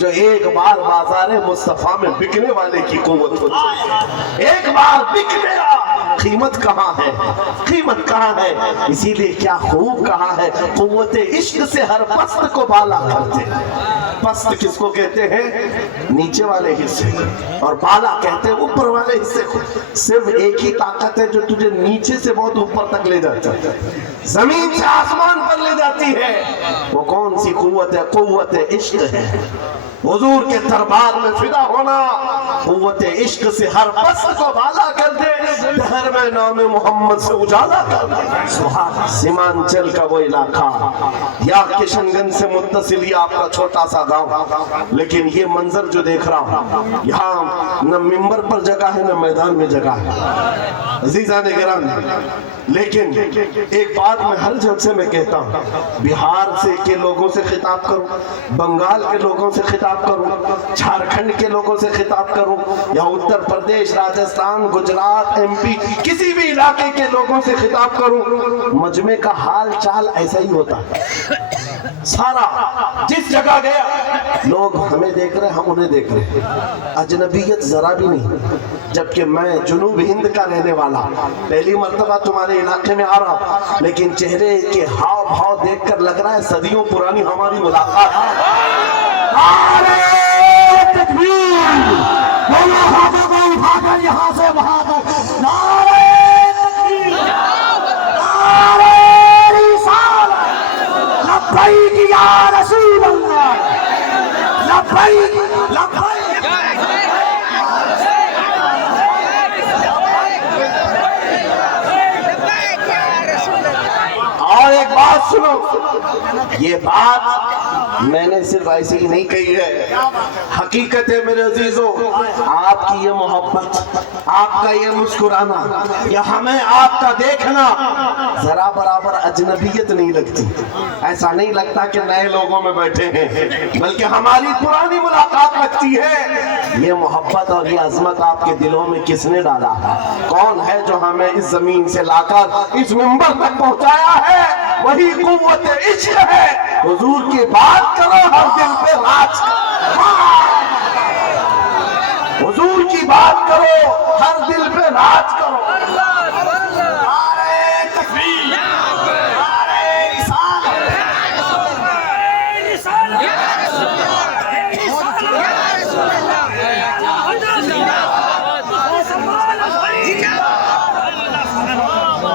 جو ایک بار بازار مصطفیٰ میں بکنے والے کی قوت ہوتی ہے. ایک بار بک گیا قیمت کہاں ہے, قیمت کہاں ہے. اسی لیے کیا خوب کہا ہے, قوت عشق سے ہر پست کو بالا کرتے. پست کس کو کہتے ہیں؟ نیچے والے حصے, اور بالا کہتے ہیں اوپر والے حصے کو. صرف ایک ہی طاقت ہے جو تجھے نیچے سے بہت اوپر تک لے جاتا ہے, زمین سے آسمان پر لے جاتی ہے. وہ کون سی قوت ہے؟ قوت عشق ہے. حضور کے دربار میں فدا ہونا قوت عشق سے ہر پست کو بالا کر دے, دہر میں نام محمد سے اجالا کر دے. سیمانچل کا وہ علاقہ یا کشن گنج سے متصل یہ آپ کا چھوٹا سا گاؤں, لیکن یہ منظر جو دیکھ رہا ہوں یہاں نہ ممبر پر جگہ ہے نہ میدان میں جگہ ہے عزیزان گرامی. لیکن ایک بات میں ہر جلسے میں کہتا ہوں, بہار سے کے لوگوں سے خطاب کروں, بنگال کے لوگوں سے خطاب کروں, جھارکھنڈ کے لوگوں سے خطاب کروں, یا اتر پردیش, راجستھان, گجرات, ایم پی, کسی بھی علاقے کے لوگوں سے خطاب کروں, مجمع کا حال چال ایسا ہی ہوتا ہے. سارا جس جگہ گیا لوگ ہمیں دیکھ رہے ہیں, ہم انہیں دیکھ رہے ہیں, اجنبیت ذرا بھی نہیں. جبکہ میں جنوب ہند کا رہنے والا, پہلی مرتبہ تمہارے علاقے میں آ رہا ہوں, لیکن چہرے کے ہاؤ بھاؤ دیکھ کر لگ رہا ہے صدیوں پرانی ہماری ملاقات. نعرہ تکبیر, دونوں ہاتھوں کو اٹھا کر یہاں سے وہاں تک, نعرہ تکبیر, نعرہ رسالت, لبیک یا رسول اللہ, لبیک لبیک. اور ایک بات سنو, یہ بات میں نے صرف ایسی ہی نہیں کہی ہے, حقیقت ہے میرے عزیزوں. آپ کی یہ محبت, آپ کا یہ مسکرانا, یا ہمیں آپ کا دیکھنا ذرا برابر اجنبیت نہیں لگتی. ایسا نہیں لگتا کہ نئے لوگوں میں بیٹھے ہیں, بلکہ ہماری پرانی ملاقات لگتی ہے. یہ محبت اور یہ عظمت آپ کے دلوں میں کس نے ڈالا؟ کون ہے جو ہمیں اس زمین سے لا کر اس منبر تک پہنچایا ہے؟ وہی قوت عشق ہے. حضور کی بات کرو ہر دل پہ راج کرو, حضور کی بات کرو ہر دل پہ راج کرو. نعرہ تکبیر, نعرہ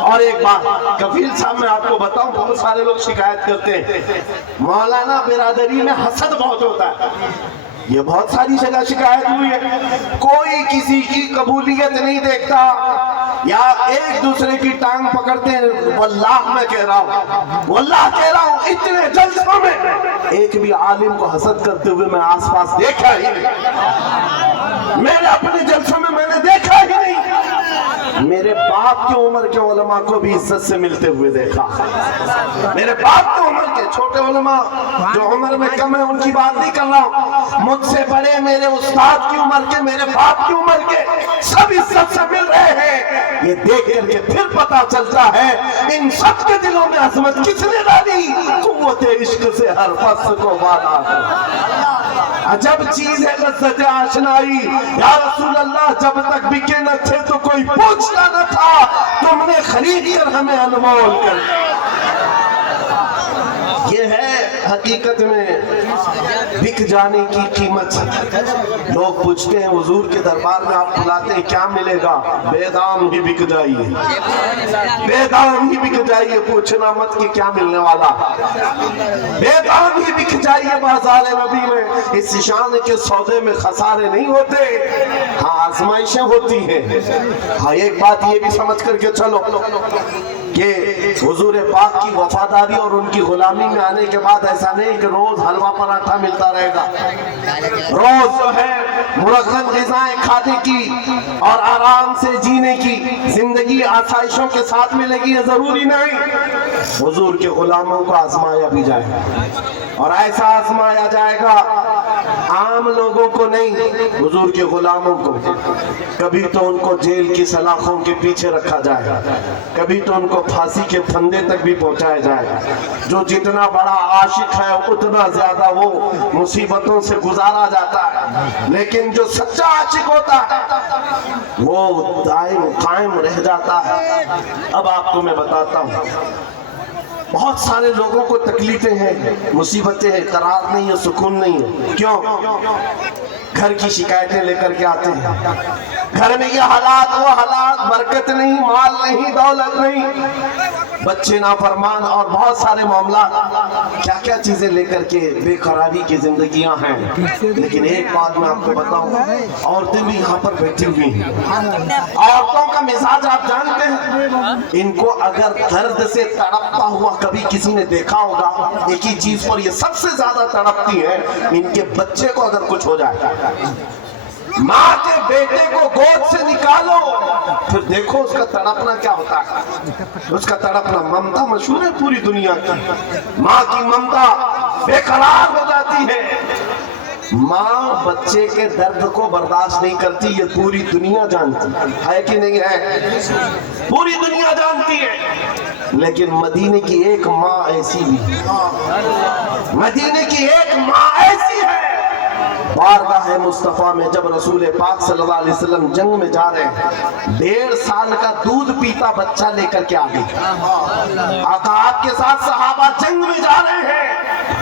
اور ایک بات کفیل صاحب میں آپ کو بتاؤں, بہت سارے لوگ شکایت کرتے ہیں مولانا برادری میں حسد بہت ہوتا ہے. یہ بہت ساری جگہ شکایت ہوئی ہے, کوئی کسی کی قبولیت نہیں دیکھتا, یا ایک دوسرے کی ٹانگ پکڑتے ہیں. واللہ میں کہہ رہا ہوں, واللہ کہہ رہا ہوں, اتنے جلسوں میں ایک بھی عالم کو حسد کرتے ہوئے میں آس پاس دیکھا ہی نہیں. میرے اپنے جلسوں میں نے دیکھا ہی نہیں. میرے باپ کی عمر کے علماء کو بھی عزت سے ملتے ہوئے دیکھا. میرے باپ کی عمر کے چھوٹے علماء جو عمر میں کم ہے ان کی بات نہیں کر رہا ہوں, مجھ سے بڑے میرے استاد کی عمر کے, میرے باپ کی عمر کے, سب عزت سے مل رہے ہیں. یہ دیکھ کر کے پھر پتا چلتا ہے ان سب کے دلوں میں عظمت کس نے ڈالی. قوت عشق سے ہر پس کو بالا. عجب چیز ہے لذت آشنائی, یا رسول اللہ جب تک بکے نہ تھے تو کوئی پوچھتا نہ تھا, تم نے خرید کر ہمیں انمول کر. یہ ہے حقیقت میں بک جانے کی قیمت. لوگ پوچھتے ہیں حضور کے دربار میں آپ بلاتے ہیں کیا ملے گا؟ بے دام ہی بک جائیے, بے دام ہی بک جائیے, پوچھنا مت کہ کیا ملنے والا, بے دام ہی بک جائیے بازار نبی میں. اس شان کے سودے میں خسارے نہیں ہوتے, ہاں آزمائشیں ہوتی ہیں. ہاں ایک بات یہ بھی سمجھ کر کے چلو کہ حضور پاک کی وفاداری اور ان کی غلامی میں آنے کے بعد ایسا نہیں کہ روز حلوہ پراٹھا ملتا رہے گا, روز جو ہے مرغن غذائیں کھانے کی اور آرام سے جینے کی زندگی آسائشوں کے ساتھ ملے گی, یہ ضروری نہیں. حضور کے غلاموں کو آزمایا بھی جائے گا, اور ایسا آزمایا جائے گا عام لوگوں کو نہیں، حضور کے غلاموں کو۔ کبھی تو ان کو جیل کی سلاخوں کے پیچھے رکھا جائے، کبھی تو ان کو پھانسی کے پھندے تک بھی پہنچایا جائے۔ جو جتنا بڑا عاشق ہے اتنا زیادہ وہ مصیبتوں سے گزارا جاتا ہے، لیکن جو سچا عاشق ہوتا ہے وہ دائم قائم رہ جاتا ہے۔ اب آپ کو میں بتاتا ہوں، بہت سارے لوگوں کو تکلیفیں ہیں، مصیبتیں ہیں، قرار نہیں ہے، سکون نہیں ہے۔ کیوں؟ گھر کی شکایتیں لے کر کے آتے ہیں، گھر میں یہ حالات وہ حالات، برکت نہیں، مال نہیں، دولت نہیں، بچے نافرمان اور بہت سارے معاملات، کیا کیا چیزیں لے کر کے بے قراری کی زندگیاں ہیں۔ لیکن ایک بات میں آپ کو بتاؤں، عورتیں بھی یہاں پر بیٹھی ہوئی ہیں، عورتوں کا مزاج آپ جانتے ہیں، ان کو اگر درد سے تڑپتا ہوا کبھی کسی نے دیکھا ہوگا، ایک ہی چیز پر یہ سب سے زیادہ تڑپتی ہیں، ان کے بچے کو اگر کچھ ہو جائے۔ ماں کے بیٹے کو گود سے نکالو، پھر دیکھو اس کا تڑپنا کیا ہوتا ہے۔ اس کا تڑپنا، ممتا مشہور ہے پوری دنیا کی، ماں کی ممتا بے قرار ہو جاتی ہے۔ ماں بچے کے درد کو برداشت نہیں کرتی، یہ پوری دنیا جانتی ہے کہ نہیں ہے؟ پوری دنیا جانتی ہے۔ لیکن مدینے کی ایک ماں ایسی بھی، مدینے کی ایک ماں ایسی ہے، بارگاہ مصطفیٰ میں جب رسول پاک صلی اللہ علیہ وسلم جنگ میں جا رہے ہیں، 1.5 سال کا دودھ پیتا بچہ لے کر کے آگے، آقا آپ کے ساتھ صحابہ جنگ میں جا رہے ہیں،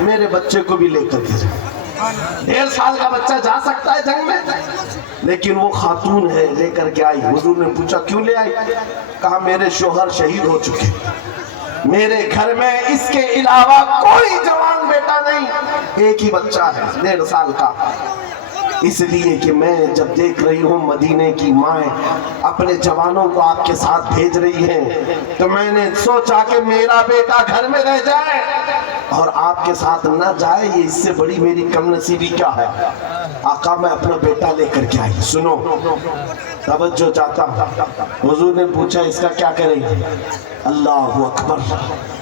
میرے بچے کو بھی لے کر کے جائیں۔ 1.5 سال کا بچہ جا سکتا ہے جنگ میں؟ لیکن وہ خاتون ہے، لے کر کے آئی۔ حضور نے پوچھا کیوں لے آئی؟ کہا میرے شوہر شہید ہو چکے، میرے گھر میں اس کے علاوہ کوئی جوان بیٹا نہیں، ایک ہی بچہ ہے 1.5 سال کا، اس لیے کہ میں جب دیکھ رہی ہوں مدینے کی مائیں اپنے جوانوں کو آپ کے ساتھ بھیج رہی ہیں، تو میں نے سوچا کہ میرا بیٹا گھر میں رہ جائے اور آپ کے ساتھ نہ جائے، یہ اس سے بڑی میری کم نصیبی کیا ہے۔ آقا میں اپنا بیٹا لے کر کے آئی، سنو توجہ چاہتا ہوں۔ حضور نے پوچھا اس کا کیا کریں گے؟ اللہ اکبر،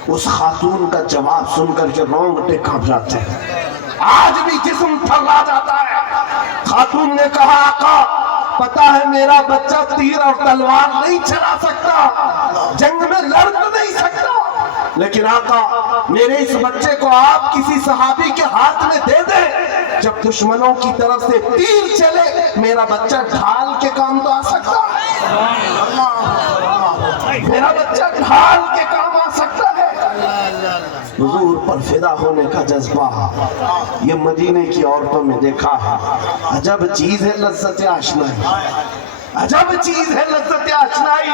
اس خاتون کا جواب سن کر کے رونگٹے کانپ جاتے ہیں، آج بھی جسم تھرا جاتا ہے۔ خاتون نے کہا آقا پتا ہے میرا بچہ تیر اور تلوار نہیں چلا سکتا، جنگ میں لڑ تو نہیں سکتا، لیکن آقا میرے اس بچے کو آپ کسی صحابی کے ہاتھ میں دے دیں، جب دشمنوں کی طرف سے تیر چلے میرا بچہ ڈھال کے کام تو آ سکتا ہے، میرا بچہ ڈھال کے کام آ سکتا ہے۔ حضور پر فدا ہونے کا جذبہ یہ مدینے کی عورتوں میں دیکھا ہے۔ عجب چیز ہے لذت آشنائی، عجب چیز ہے لذت آشنائی،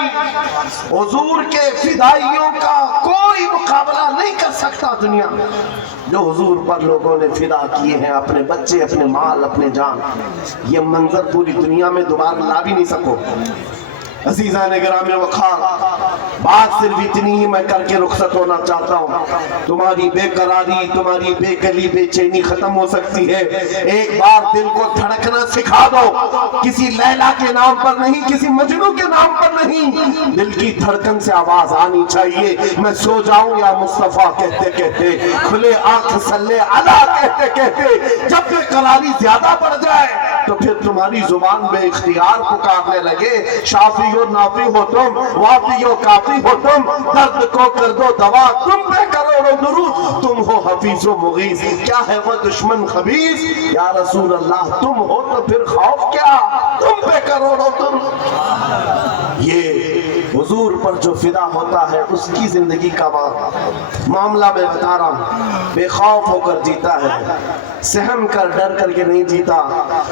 حضور کے فدائیوں کا کوئی مقابلہ نہیں کر سکتا دنیا میں۔ جو حضور پر لوگوں نے فدا کیے ہیں، اپنے بچے، اپنے مال، اپنے جان، یہ منظر پوری دنیا میں دوبارہ لا بھی نہیں سکو۔ عزیزان گرامی وقار، بات صرف اتنی ہی میں کر کے رخصت ہونا چاہتا ہوں۔ تمہاری بے قراری، تمہاری بے قلی، بے چینی ختم ہو سکتی ہے۔ ایک بار دل کو دھڑکنا سکھا دو، کسی لیلا کے نام پر نہیں، کسی مجنوں کے نام پر نہیں، دل کی دھڑکن سے آواز آنی چاہیے، میں سو جاؤں یا مصطفیٰ کہتے کہتے، کھلے آنکھ صلی علی کہتے کہتے۔ جب بے قراری زیادہ بڑھ جائے تو پھر تمہاری زبان بے اختیار پکارنے لگے، شافی و نافی ہو تم، وافی و کافی ہو تم، درد کو کر دو دوا تم پہ کروڑوں درود، تم ہو حفیظ و مغیث، کیا ہے وہ دشمن خبیث، یا رسول اللہ تم ہو تو پھر خوف کیا، تم پہ کروڑوں درود۔ یہ حضور پر جو فدا ہوتا ہے اس کی زندگی کا معاملہ میں بتا رہا ہوں، بے خوف ہو کر جیتا ہے، سہم کر ڈر کر کے نہیں جیتا۔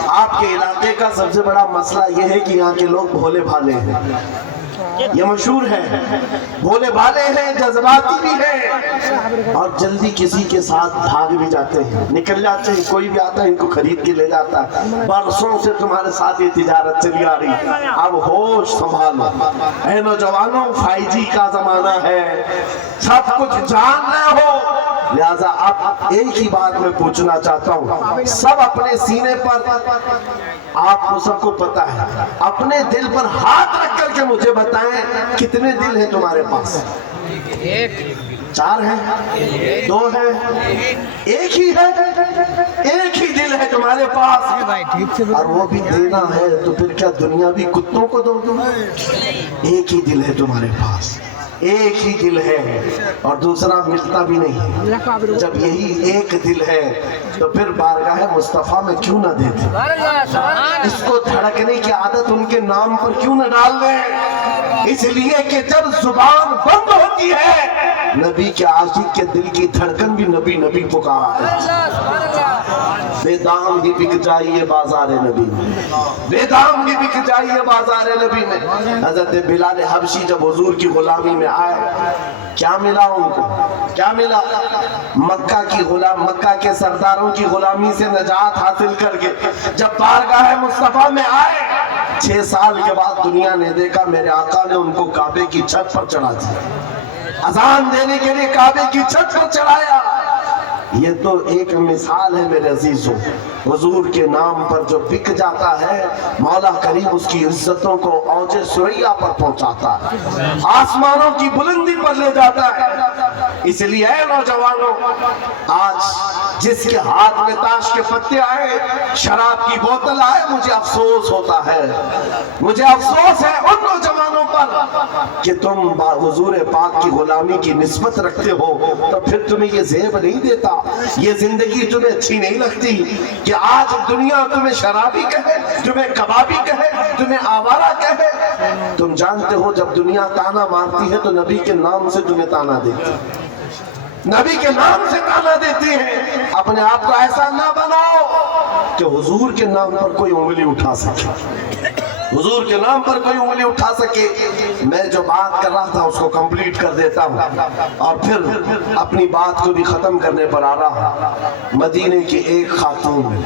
آپ کے علاقے کا سب سے بڑا مسئلہ یہ ہے کہ یہاں کے لوگ بھولے بھالے ہیں، یہ مشہور ہے، بھولے بھالے ہیں، جذباتی بھی ہیں، اور جلدی کسی کے ساتھ بھاگ بھی جاتے ہیں، نکل جاتے ہیں، کوئی بھی آتا ہے ان کو خرید کے لے جاتا ہے۔ برسوں سے تمہارے ساتھ یہ تجارت چلی آ رہی، اب ہوش سنبھالو اے نوجوانوں، 5G کا زمانہ ہے، سب کچھ جان رہے ہو، لہذا اب ایک ہی بات میں پوچھنا چاہتا ہوں، سب اپنے سینے پر، آپ کو سب کو پتا ہے، اپنے دل پر ہاتھ رکھ کر کے مجھے بتائیں کتنے دل ہیں تمہارے پاس؟ 4 ہیں 2 ہیں ایک ہی ہے ایک ہی دل ہے تمہارے پاس اور وہ بھی دینا ہے تو پھر کیا دنیا بھی کتوں کو دو گے ایک ہی دل ہے تمہارے پاس ایک ہی دل ہے اور دوسرا ملتا بھی نہیں جب یہی ایک دل ہے تو پھر بارگاہ مصطفیٰ میں کیوں نہ دیتے اس کو دھڑکنے کی عادت ان کے نام پر کیوں نہ ڈال دیں اس لیے کہ جب زبان بند ہوتی ہے نبی کے عاشق کے دل کی دھڑکن بھی نبی نبی پکارا ہے بے دام ہی بک جائیے بازار نبی میں بے دام ہی بک جائیے بازار نبی میں حضرت بلال حبشی جب حضور کی غلامی میں آئے کیا ملا ان کو کیا ملا مکہ کے سرداروں کی غلامی سے نجات حاصل کر کے جب بارگاہ مصطفیٰ میں آئے 6 سال کے بعد دنیا نے دیکھا میرے آقا نے ان کو کعبے کی چھت پر چڑھا دیا اذان دینے کے لیے کعبے کی چھت پر چڑھایا یہ تو ایک مثال ہے میرے عزیزوں حضور کے نام پر جو بک جاتا ہے مولا کریم اس کی عزتوں کو اوج ثریا پر پہنچاتا ہے آسمانوں کی بلندی پر لے جاتا ہے اس لیے اے نوجوانوں آج جس کے ہاتھ میں تاش کے پتے آئے شراب کی بوتل آئے مجھے افسوس ہوتا ہے مجھے افسوس ہے ان نوجوانوں پر کہ تم حضور پاک کی غلامی کی نسبت رکھتے ہو تو پھر تمہیں یہ زیب نہیں دیتا یہ زندگی تمہیں اچھی نہیں لگتی کہ آج دنیا تمہیں شرابی کہے تمہیں کبابی کہے تمہیں آوارہ کہے تم جانتے ہو جب دنیا تانا مارتی ہے تو نبی کے نام سے تمہیں تانا دیتی نبی کے نام سے تانا دیتی ہے اپنے آپ کو ایسا نہ بناؤ کہ حضور کے نام پر کوئی انگلی اٹھا سکے حضور کے نام پر کوئی انگلی اٹھا سکے میں جو بات کر رہا تھا اس کو کمپلیٹ کر دیتا ہوں اور پھر اپنی بات کو بھی ختم کرنے پر آ رہا ہوں مدینے کی ایک خاتون